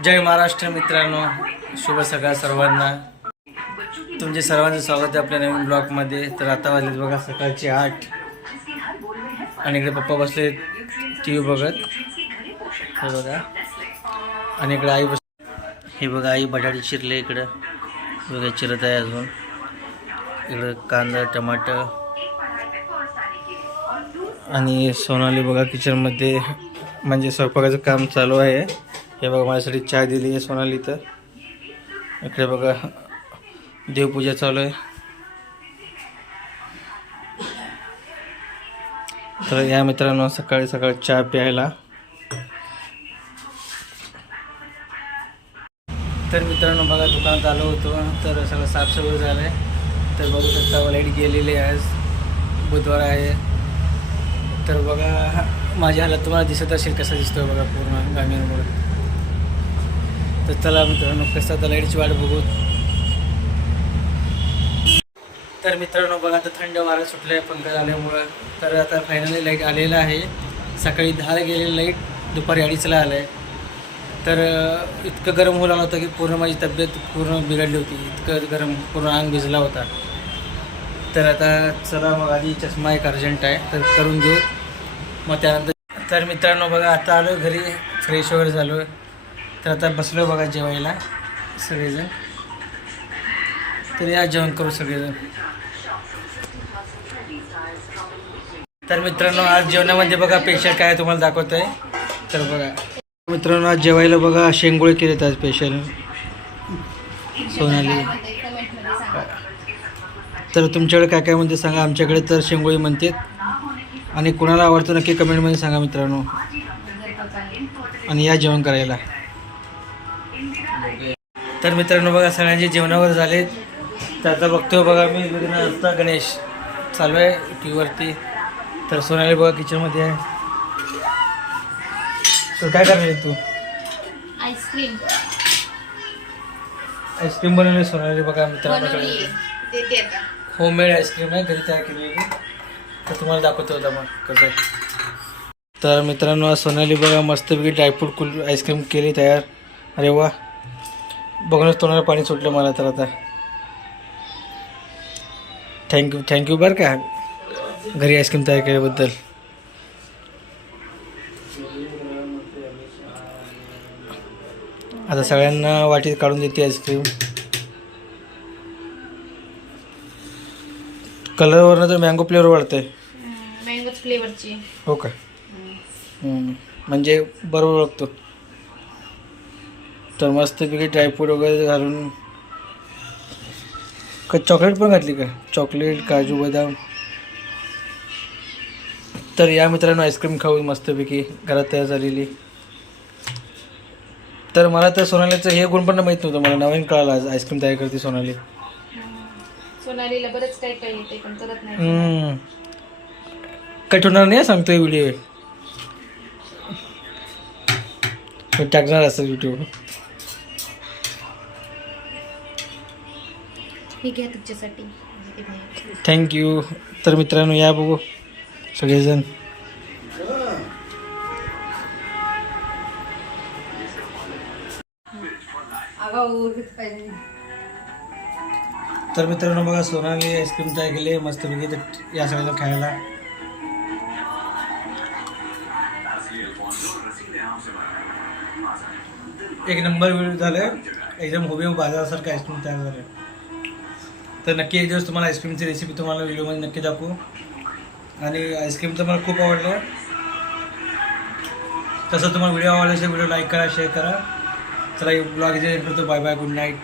जय महाराष्ट्र मित्रांनो. शुभ सकाळ सर्वांना. तुमचे सर्वांचं स्वागत आहे आपल्या नवीन ब्लॉगमध्ये. तर आता वाजलेत बघा सकाळचे आठ. आणि इकडे पप्पा बसले टी व्ही बघत. हे बघा. आणि इकडे आई बस हे बघा आई बटाटे चिरले इकडं. बघा चिरत आहे अजून. इकडं कांदा टमाटर आणि सोनाली बघा किचनमध्ये म्हणजे स्वयंपाकाचं काम चालू आहे. हे बघा माझ्यासाठी चाय दिली आहे सोनाली तर इकडे बघा देवपूजा चालू आहे. तर या मित्रांनो सकाळी सकाळी चहा प्यायला. तर मित्रांनो बघा दुकानात आलो होतो तर सगळं साफसफाई झालं आहे तर बघू शकता लाइट गेलेली आहे आज. बुधवार आहे. तर बघा माझ्या हालत तुम्हाला दिसत असेल कसा दिसतोय बघा पूर्ण गामीणमुळे तर चला मित्रांनो कसं आता लाईटची वाट बघू. तर मित्रांनो बघा आता थंड वारा सुटलं आहे पंखा आल्यामुळं तर आता फायनली लाइट आलेलं आहे. सकाळी दहाला गेलेली लाइट दुपारी अडीचला आलं आहे तर इतकं गरम होऊ लागलं होतं की पूर्ण माझी तब्येत पूर्ण बिघडली होती. इतकं गरम पूर्ण अंग भिजला होता. तर आता चला मग आधी चष्मा एक अर्जंट आहे तर करून घेऊ. मग त्यानंतर तर मित्रांनो बघा आता आलो घरी फ्रेश वगैरे झालो. तर आता बसलो बघा जेवायला सगळेजण. तर या जेवण करू सगळेजण. तर मित्रांनो आज जेवणामध्ये बघा स्पेशल काय आहे तुम्हाला दाखवत आहे तर बघा. मित्रांनो आज जेवायला बघा शेंगोळे केलेत आज स्पेशल सोनाली. तर तुमच्याकडे काय काय म्हणते सांगा. आमच्याकडे तर शेंगोळी म्हणतात. आणि कुणाला आवडतं नक्की कमेंटमध्ये सांगा मित्रांनो. आणि या जेवण करायला. तर मित्रांनो बघा सगळ्यांचे जेवणावर झाले तर आता बघतोय बघा मी विघ्न असता गणेश चालू आहे टी व्हीवरती तर सोनाली बघा किचनमध्ये आहे. तर काय करणार तू? आईस्क्रीम आईस्क्रीम बनवली सोनाली बघा मित्रांनो. आता. होममेड आईस्क्रीम आहे घरी तयार केलेली. तर तुम्हाला दाखवतो होता मग कसं आहे. तर मित्रांनो सोनाली बघा मस्तपैकी ड्रायफ्रूट कुल आईस्क्रीम केली तयार. अरे वा. बघूनच तोंडाला पाणी सुटलं मला तर आता. थँक्यू थँक्यू बरं का. घरी आईस्क्रीम तयार केल्याबद्दल. आता सगळ्यांना वाटीत काढून देते आईस्क्रीम कलरवरनं तर मँगो फ्लेवर वाढतंय. मँगोच फ्लेवरची हो का. म्हणजे बरोबर ओळखतो. तर मस्तपैकी ड्रायफ्रूट वगैरे घालून. का चॉकलेट पण घातली का? चॉकलेट काजू बदाम. तर या मित्रांनो आईस्क्रीम खाऊ मस्तपैकी घरात तयार झालेली. तर मला तर सोनालीचं हे गुण पण माहीत नव्हतं मला नवीन कळालं आज आईस्क्रीम तयार करते सोनाली. सोनालीला बरंच काही काही येते पण करत नाही हम्म. कट होणार नाही सांगतोय व्हिडिओ टाकणार असं व्हिडिओ हे घ्या तुमच्यासाठी. थँक्यू तर मित्रांनो या बघू. सगळेजण. तर मित्रांनो बघा सोनाली आईस्क्रीम तयार केले. मस्त पैकी तर या सगळ्यांना खायला. एक नंबर व्हिडिओ झालं. एकदम हुबेहूब बाजारासारखं आईस्क्रीम तयार झालं. तर नक्की एक दिवस तुम्हाला आईस्क्रीमची रेसिपी तुम्हाला व्हिडिओमध्ये नक्की दाखवू. आणि आईस्क्रीम तर मला खूप आवडलं. तसं तुम्हाला व्हिडिओ आवडला असेल व्हिडिओ लाईक करा शेअर करा. चला ब्लॉग करतो बाय बाय गुड नाईट